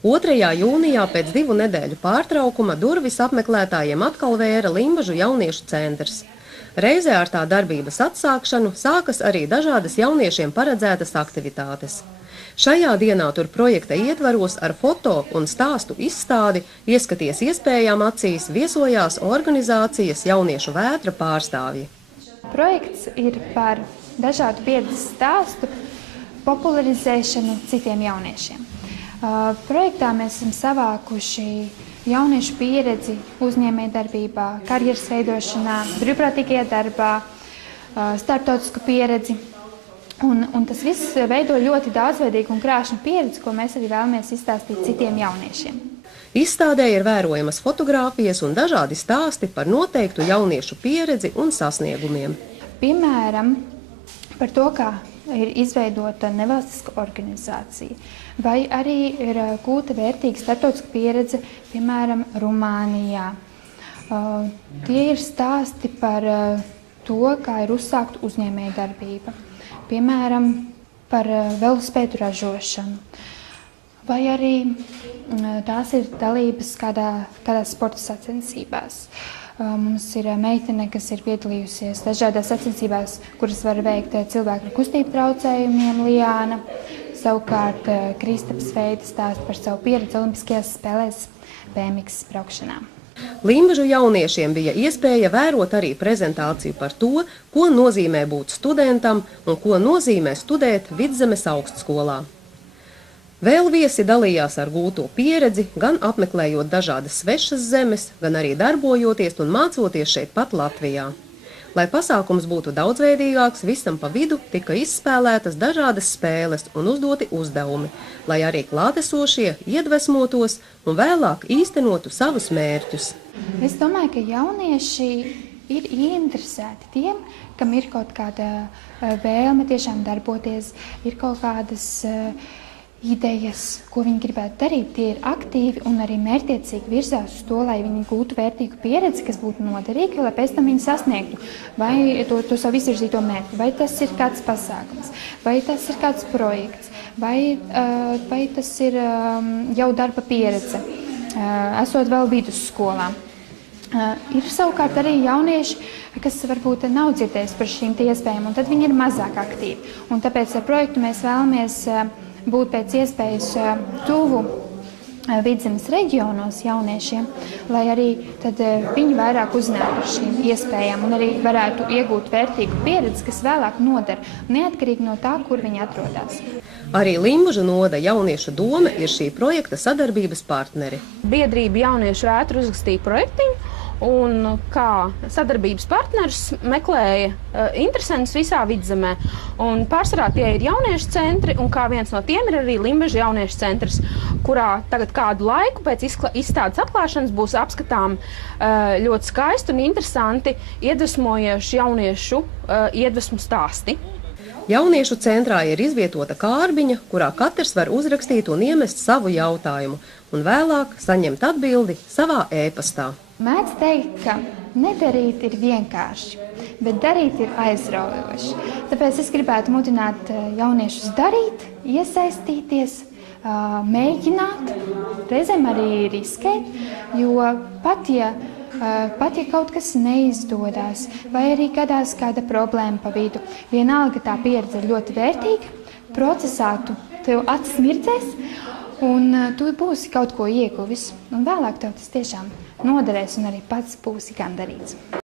2. jūnijā pēc 2 nedēļu pārtraukuma durvis apmeklētājiem atkal vēra Limbažu jauniešu centrs. Reizē ar tā darbības atsākšanu sākas arī dažādas jauniešiem paredzētas aktivitātes. Šajā dienā tur projekta ietvaros ar foto un stāstu izstādi Ieskaties iespējām acīs viesojās organizācijas Jauniešu vētra pārstāvji. Projekts ir par dažādu pieredzes stāstu popularizēšanu citiem jauniešiem. Projektā mēs esam savākuši jauniešu pieredzi uzņēmējdarbībā, karjeras veidošanā, brīvprātīgajā darbā, starptautisku pieredzi. Un tas viss veido ļoti daudzveidīgu un krāšņu pieredzi, ko mēs arī vēlamies izstāstīt citiem jauniešiem. Izstādē ir vērojamas fotogrāfijas un dažādi stāsti par noteiktu jauniešu pieredzi un sasniegumiem. Piemēram, par to, kā ir izveidota nevalstiska organizācija, vai arī ir gūta vērtīga starptautiska pieredze, piemēram, Rumānijā. Tie ir stāsti par to, kā ir uzsākta uzņēmējdarbība, piemēram, par velosipēdu ražošanu, vai arī tās ir dalības kādās sporta sacensībās. Mums ir meitene, kas ir piedalījusies dažādās sacensībās, kuras var veikt cilvēku ar kustību traucējumiem, Lijāna. Savukārt Kristaps Veida stāsta par savu pieredzi Olimpiskajās spēlēs BMX braukšanā. Limbažu jauniešiem bija iespēja vērot arī prezentāciju par to, ko nozīmē būt studentam un ko nozīmē studēt Vidzemes augstskolā. Vēl viesi dalījās ar gūto pieredzi, gan apmeklējot dažādas svešas zemes, gan arī darbojoties un mācoties šeit pat Latvijā. Lai pasākums būtu daudzveidīgāks, visam pa vidu tika izspēlētas dažādas spēles un uzdoti uzdevumi, lai arī klātesošie iedvesmotos un vēlāk īstenotu savus mērķus. Es domāju, ka jaunieši ir ieinteresēti tiem, kam ir kaut kāda vēlme tiešām darboties, ir kaut kādas idejas, ko viņi gribētu darīt. Tie ir aktīvi un arī mērķtiecīgi virzās uz to, lai viņi gūtu vērtīgu pieredzi, kas būtu noderīga, lai pēc tam viņi sasniegtu vai to savu izvirzīto mērķi, vai tas ir kāds pasākums, vai tas ir kāds projekts, vai tas ir jau darba pieredze, esot vēl vidusskolā. Ir savukārt arī jaunieši, kas varbūt nav dzirdējuši par šīm iespējām, un tad viņi ir mazāk aktīvi. Un tāpēc ar projektu mēs vēlamies būt pēc iespējas tuvu Vidzemes reģionos jauniešiem, lai arī tad viņi vairāk uzzinātu par šīm iespējām un arī varētu iegūt vērtīgu pieredzi, kas vēlāk noder, neatkarīgi no tā, kur viņi atrodas. Arī Limbažu noda jauniešu doma ir šī projekta sadarbības partneri. Biedrība Jauniešu vētra uzrakstīja projektiņu, un kā sadarbības partners meklēja interesantus visā Vidzemē. Un pārsvarā tie ir jauniešu centri, un kā viens no tiem ir arī Limbažu jauniešu centrs, kurā tagad kādu laiku pēc izstādes atklāšanas būs apskatām ļoti skaisti un interesanti iedvesmojoši jauniešu iedvesmu stāsti. Jauniešu centrā ir izvietota kārbiņa, kurā katrs var uzrakstīt un iemest savu jautājumu, un vēlāk saņemt atbildi savā e-pastā. Mēdz teikt, ka nedarīt ir vienkārši, bet darīt ir aizraujoši. Tāpēc es gribētu mudināt jauniešus darīt, iesaistīties, mēģināt, reizēm arī riskēt, jo pat ja kaut kas neizdodas, vai arī gadās kāda problēma pa vidu, vienalga tā pieredze ir ļoti vērtīga, procesā tev acis mirdzēs, un tu būsi kaut ko ieguvis, un vēlāk tev tas tiešām noderēs un arī pats būsi gandarīts.